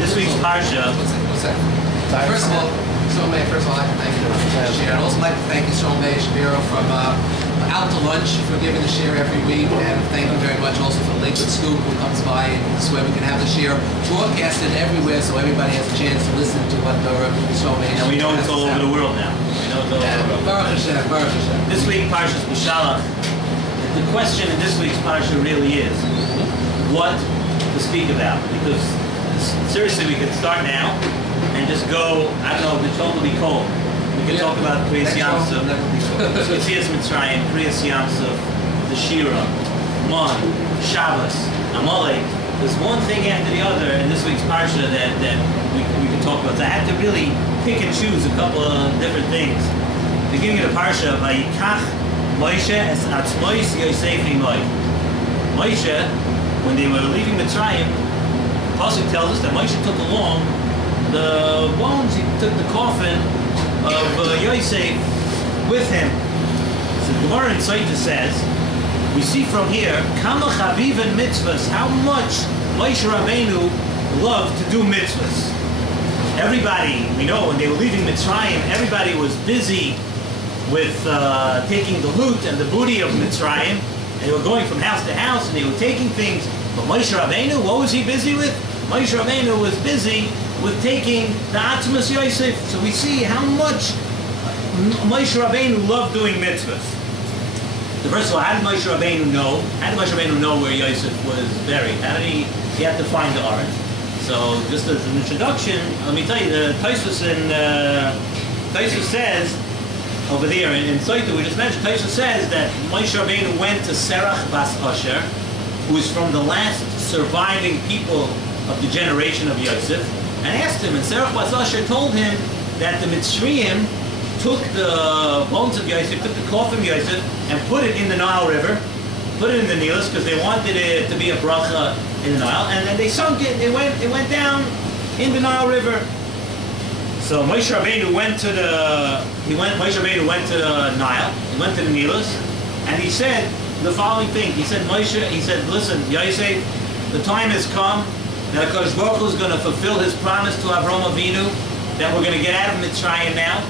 This week's Parsha. First of all, I'd like to thank you for the Shiur. I'd also like to thank you, Shapiro, from Out to Lunch for giving the Shiur every week, and thank you very much also for Lakewood Scoop, who comes by, and this way we can have the Shiur broadcasted everywhere so everybody has a chance to listen to what the And we know it's all over the world now. We know it's all over the world. This week, Parshas Beshalach. The question in this week's Parsha really is what to speak about, because seriously, we could start now and just go, I don't know, the total will be cold. We could talk about Kriyas Yamsuf, Yetzias Mitzrayim, Kriyas Yamsuf, the Shira, Mon, Shabbos, Amalek. There's one thing after the other in this week's Parsha that we can talk about. So I had to really pick and choose a couple of different things. Beginning of the Parsha, Vayikach Moshe es atzmois Yosef imoy. Moshe, when they were leaving Mitzrayim, the Pasuk tells us that Moshe took along the bones, he took the coffin of Yosef with him. So the Gemara in Saita says, we see from here, Kama chaviv and mitzvahs, how much Moshe Rabbeinu loved to do mitzvahs. Everybody, we know when they were leaving Mitzrayim, everybody was busy with taking the loot and the booty of Mitzrayim, and they were going from house to house, and they were taking things. But Moshe Rabbeinu, what was he busy with? Moshe Rabbeinu was busy with taking the Atzmas Yosef. So we see how much Moshe Rabbeinu loved doing mitzvahs. So first of all, how did Moshe Rabbeinu know? How did Moshe Rabbeinu know where Yosef was buried? How did he had to find the Aron? So just as an introduction, let me tell you, the Tosfos says, over there in Saita, we just mentioned, Tosfos says that Moshe Rabbeinu went to Serach Bas Asher, who is from the last surviving people of the generation of Yosef, and asked him, and Serach Bas Asher told him that the Mitzrayim took the bones of Yosef, took the coffin of Yosef, and put it in the Nile River, put it in the Nilus, because they wanted it to be a bracha in the Nile, and then they sunk it, it went down in the Nile River. So Moshe Rabbeinu went to the Nile, he went to the Nilus, and he said the following thing. He said, listen, Yosef, the time has come that HaKadosh Baruch Hu is going to fulfill his promise to Avraham Avinu that we're going to get out of Mitzrayim now,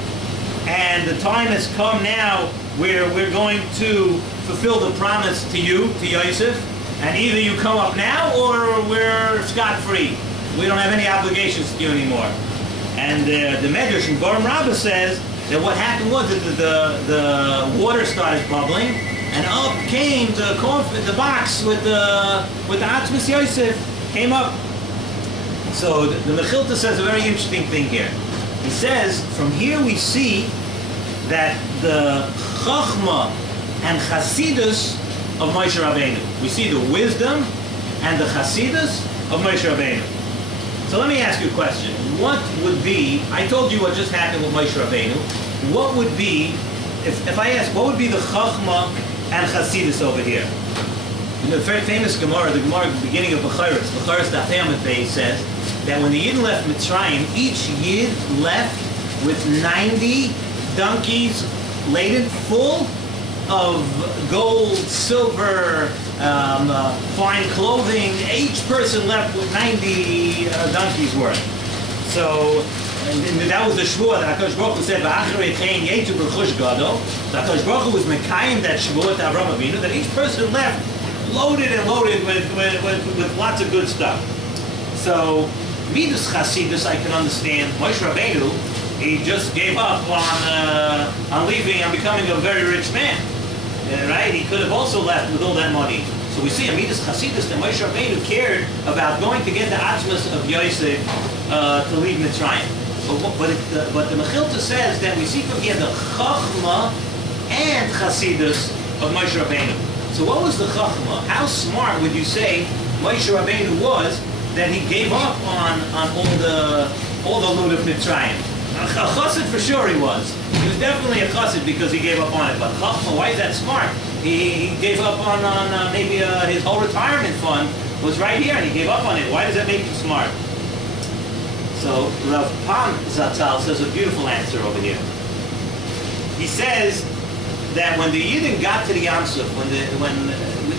and the time has come now where we're going to fulfill the promise to you, to Yosef, and either you come up now or we're scot-free. We don't have any obligations to you anymore. And the Medrash in Baram Rabbah says that what happened was that the water started bubbling, and up came the box with the Atzmas Yosef came up. So the Mechilta says a very interesting thing here. He says, from here we see that the Chachma and Chasidus of Moshe Rabbeinu. We see the wisdom and the Chasidus of Moshe Rabbeinu. So let me ask you a question. What would be, I told you what just happened with Moshe Rabbeinu, what would be, if I ask, what would be the Chachma and Chasidus over here? In the very famous Gemara, the Gemara at the beginning of Becharis Daf Amud Beis says that when the Yid left Mitzrayim, each Yid left with 90 donkeys laden full of gold, silver, fine clothing. Each person left with 90 donkeys worth. So and that was the shvuah that HaKadosh Baruch Hu said, "V'acharei chein yetu b'chush gadol." So HaKadosh Baruch Hu was mekayim that shvuah to Avraham Avinu, that each person left loaded and loaded with lots of good stuff. So Midas Chasidus I can understand. Moshe Rabbeinu, he just gave up on leaving and becoming a very rich man. Right? He could have also left with all that money. So we see Amidas Chasidus that Moshe Rabbeinu cared about going to get the Atzmas of Yosef to leave Mitzrayim. But the Mechilta says that we see from here the Chachma and Chasidus of Moshe Rabbeinu. So what was the Chachma? How smart would you say Moshe Rabbeinu was that he gave up on all the loot of Mitzrayim? A chassid for sure he was. He was definitely a chassid because he gave up on it. But Chachma, why is that smart? He gave up on maybe his whole retirement fund was right here and he gave up on it. Why does that make him smart? So Rav Pam Zatzal says a beautiful answer over here. He says that when the Yidden got to the Yam Suf,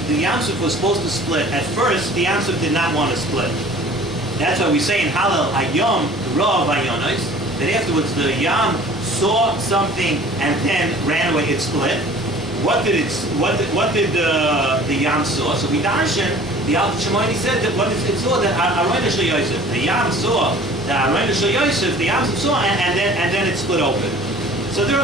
the Yam Suf was supposed to split. At first, the Yam Suf did not want to split. That's why we say in Hallel, Hayom Rav Hayonos, that afterwards the Yam saw something and then ran away. It split. What did the Yam saw? So we darshan, the Alter Shimoni said that what it saw, that Aroin Shel Yosef. The Yam saw, the Aroin Shel Yosef, the Yam saw, and then it split open. So there are